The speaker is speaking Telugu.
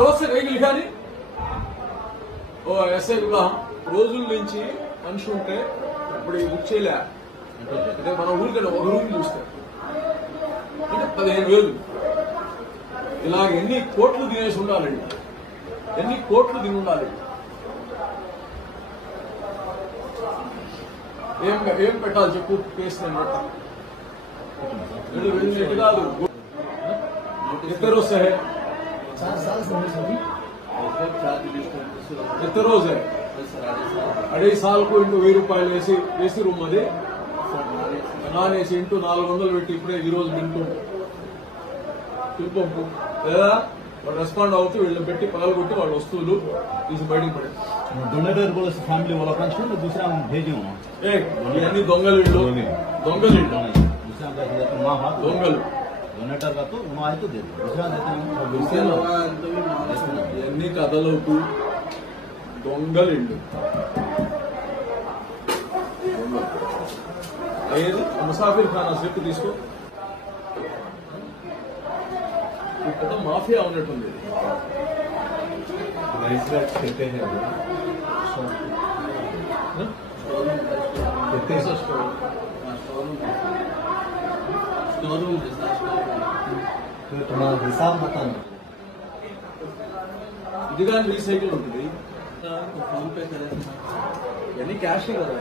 रोज से कहीं लिखा नहीं ఓ ఎస్ఐ వివాహం రోజుల నుంచి మనిషి ఉంటే ఇప్పుడు ఈ బుక్ చేయలే అంటే మన ఊరికి ఒక రూమ్ చూస్తే అంటే 15,000 ఇలాగ ఎన్ని కోట్లు తినేసి ఉండాలండి ఎన్ని కోట్లు తిని ఉండాలి ఏం పెట్టాలి చెప్పు కేసు నేను పెట్టా వెళ్ళినట్టు కాదు कितने रोज से है 4 साल से कितने रोज है 2.5 साल को इंटू 1000 రూపాయలు ఏసీ రూమ్ అది నాన్ ఏసీ ఇంటూ 400 పెట్టి ఇప్పుడే ఈ రోజు వింటుంటే పిలుపు లేదా వాళ్ళు రెస్పాండ్ అవుతూ వీళ్ళని పెట్టి పగలగొట్టి వాళ్ళ వస్తువులు తీసి బయటకు పడే डोनेटर को फैमिली वाला पंच को दूसरा हम भेजे हूँ ఇవన్నీ దొంగలు ఇళ్ళు దొంగలు ఇళ్ళు दूसरा माँ हाथ దొంగలు डोनेटर का तो वहाँ है तो दे दो दूसरा देते हैं ఇవన్నీ కథలకు దొంగలు ఇళ్ళు ఏది ముసాఫిర్ ఖానా స్లిప్ తీసుకో ఇక్కడ మాఫియా ఉన్నట్టుంది तुम्हारा हिसाब बताना ఇది కానీ రీసైకిల్ ఉంటుంది फोन पे करे ఇవన్నీ క్యాష్ కదా